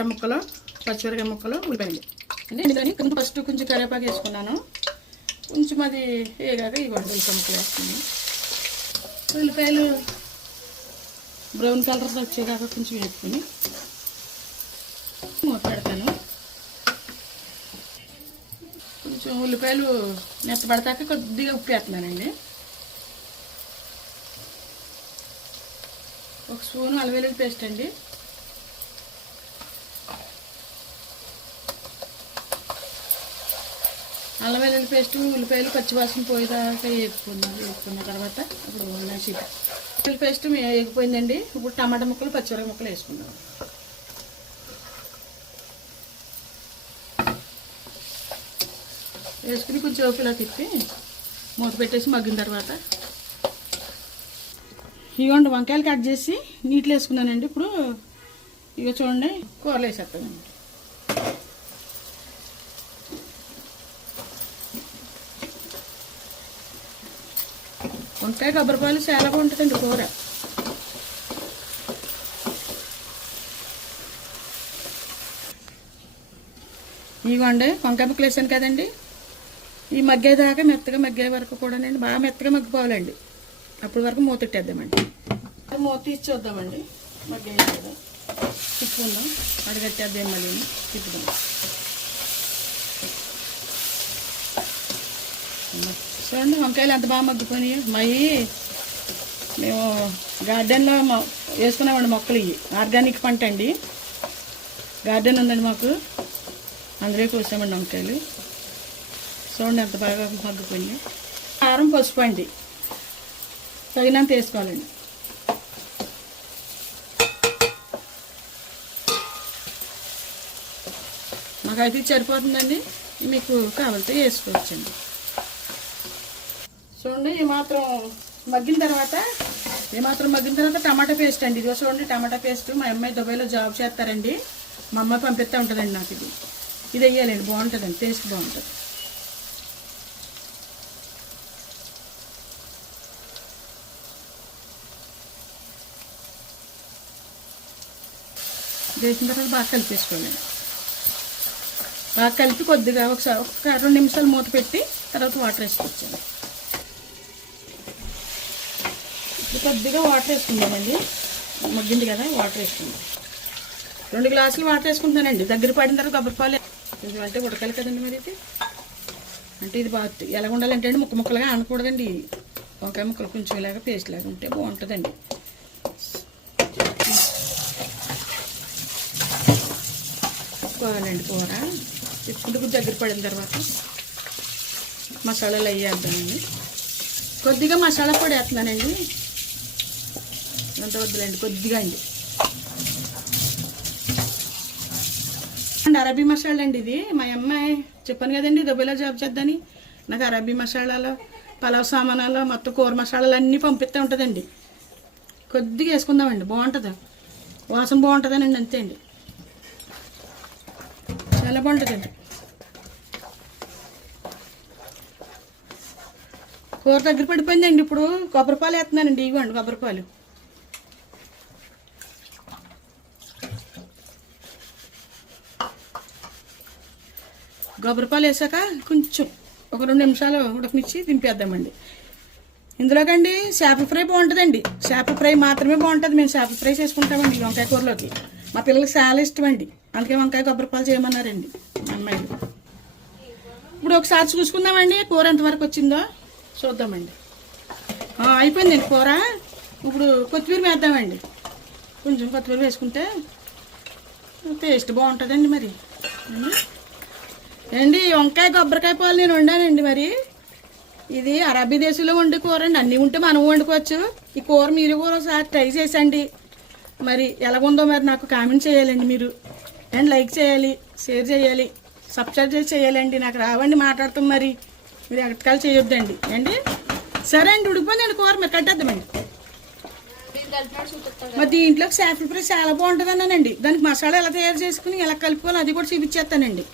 టమాటా ముక్కలు, పచ్చిమిరపకాయ ముక్కలు, ఉల్లిపాయలు అంటే ఇందులో కొంచెం ఫస్ట్ కొంచెం కరివేపాకు వేసుకున్నాను. కొంచెం అది వేగాక ఇవ్వండి ఉల్లిపాయ ముక్కలు వేసుకున్నాను. ఉల్లిపాయలు బ్రౌన్ కలర్ వచ్చేదాకా కొంచెం వేసుకుని మూత పెడతాను. కొంచెం ఉల్లిపాయలు మెత్తపడతాక కొద్దిగా ఉప్పు వేస్తున్నానండి. ఒక స్పూను అల్లం వెల్లుల్లి పేస్ట్ అండి. అల్లం వెల్లుల్లి పేస్ట్, ఉల్లిపాయలు పచ్చివాసన పోయేదాకా వేసుకున్న తర్వాత ఇప్పుడు వెల్లుల్లి పేస్ట్ వేగిపోయిందండి. ఇప్పుడు టమాటా ముక్కలు, పచ్చిమిరపకాయ ముక్కలు వేసుకున్నాం. వేసుకుని కొంచెం ఓపిలా తిప్పి మూత పెట్టేసి మగ్గిన తర్వాత ఇవ్వండి వంకాయలు కట్ చేసి నీటిలో వేసుకున్నానండి. ఇప్పుడు ఇక చూడండి కూరలు వేసేస్తానండి. వంకాయ కొబ్బరిపాలు చాలా బాగుంటుందండి కూర. ఇవ్వండి వంకాయ ముక్కలు వేసాను కదండి. ఈ మగ్గేదాకా మెత్తగా మగ్గే వరకు కూడానండి బాగా మెత్తగా మగ్గిపోవాలండి. అప్పటి వరకు మూత పెట్టేద్దామండి. మూత తీసి చూద్దామండి. మగ్గే కదా తిప్పుకుందాం, అడగట్టేద్దాం, మళ్ళీ తిప్పుదాం. చూడండి వంకాయలు ఎంత బాగా మగ్గిపోయినాయి. మేము గార్డెన్లో వేసుకున్నామండి మొక్కలు. ఇవి ఆర్గానిక్ పంట అండి. గార్డెన్ ఉందండి మాకు, అందులో కోసామండి వంకాయలు. చూడండి ఎంత బాగా మగ్గిపోయినాయి. కారం, పసుపు అండి తగినంత వేసుకోవాలండి. మాకైతే సరిపోతుందండి. మీకు కావాలితే వేసుకోవచ్చండి. చూడండి ఏమాత్రం మగ్గిన తర్వాత టమాటా పేస్ట్ అండి. ఇది చూడండి టమాటా పేస్ట్. మా అమ్మాయి దుబాయ్లో జాబ్ చేస్తారండి. మా అమ్మాయి పంపిస్తూ ఉంటుందండి నాకు. ఇది వేయాలండి, బాగుంటుందండి, టేస్ట్ బాగుంటుంది. వేసిన తర్వాత బాగా కలిపేసుకోవాలండి. బాగా కలిపి కొద్దిగా ఒక 2 నిమిషాలు మూత పెట్టి తర్వాత వాటర్ వేసుకొచ్చాను. కొద్దిగా వాటర్ వేసుకుందామండి. మగ్గింది కదా, వాటర్ వేసుకుందాం. 2 గ్లాసులు వాటర్ వేసుకుంటానండి. దగ్గర పడిన తర్వాత కొబ్బరిపాలు అంటే ఉడకాలి కదండి. మరి ఇది అంటే ఇది బాగా ఎలా ఉండాలంటే అండి ముక్క ముక్కలుగా అనకూడదండి. వంకాయ ముక్కలు కొంచెం ఇలాగా పేస్ట్ లాగా ఉంటే బాగుంటుందండి. పోవాలండి కూర తిప్పుకుంటూ దగ్గర పడిన తర్వాత మసాలాలు వేద్దామండి. కొద్దిగా మసాలా పొడి వేస్తున్నానండి. అంత వద్దులేండి, కొద్దిగా అండి. అరబీ మసాలా అండి ఇది. మా అమ్మాయి చెప్పాను కదండి దుబాయ్లో జాబ్ చేద్దని. నాకు అరబీ మసాలాలు, పలావ్ సామానాలు, మొత్తం కూర మసాలాలు అన్నీ పంపిస్తూ ఉంటుందండి. కొద్దిగా వేసుకుందామండి, బాగుంటుంది, వాసన బాగుంటుందనండి. అంతే అండి, చాలా బాగుంటుందండి కూర. దగ్గర పడిపోయిందండి. ఇప్పుడు కొబ్బరిపాలు వేస్తున్నానండి. ఇవ్వండి కొబ్బరిపాలు. కొబ్బరిపాలు వేసాక కొంచెం ఒక 2 నిమిషాలు ఉడకనిచ్చి దింపేద్దామండి. ఇందులోకండి చేపల ఫ్రై బాగుంటుందండి. చేపల ఫ్రై మాత్రమే బాగుంటుంది. మేము చేపల ఫ్రై చేసుకుంటామండి వంకాయ కూరలోకి. మా పిల్లలకి చాలా ఇష్టం అండి. అందుకే వంకాయ కొబ్బరిపాలు చేయమన్నారండి అమ్మాయిలు. ఇప్పుడు ఒకసారి చూసుకుందామండి కూర ఎంతవరకు వచ్చిందో చూద్దామండి. అయిపోయిందండి కూర. ఇప్పుడు కొత్తిమీర వేద్దామండి. కొంచెం కొత్తిమీర వేసుకుంటే టేస్ట్ బాగుంటుందండి. మరి ఏండి వంకాయ కొబ్బరికాయ పాలు నేను వండానండి. మరి ఇది అరబీ దేశంలో వండే కూర అండి. అన్నీ ఉంటే మనం వండుకోవచ్చు. ఈ కూర మీరు కూడా ఒకసారి ట్రై చేసండి. మరి ఎలాగుందో మరి నాకు కామెంట్ చేయాలండి. మీరు అండ్ లైక్ చేయాలి, షేర్ చేయాలి, సబ్స్క్రైబ్ చేయాలండి. నాకు రావండి మాట్లాడతాం. మరి మీరు ఎక్కడికాలు చేయొద్దండి అండి. సరే అండి, ఉడికిపోయిందండి కూర. మీరు కట్టేద్దామండి. మరి దీంట్లోకి చేపల ఫ్రై చాలా బాగుంటుంది అన్నానండి. దానికి మసాలా ఎలా తయారు చేసుకుని ఎలా కలుపుకోవాలి అది కూడా చూపించేస్తానండి.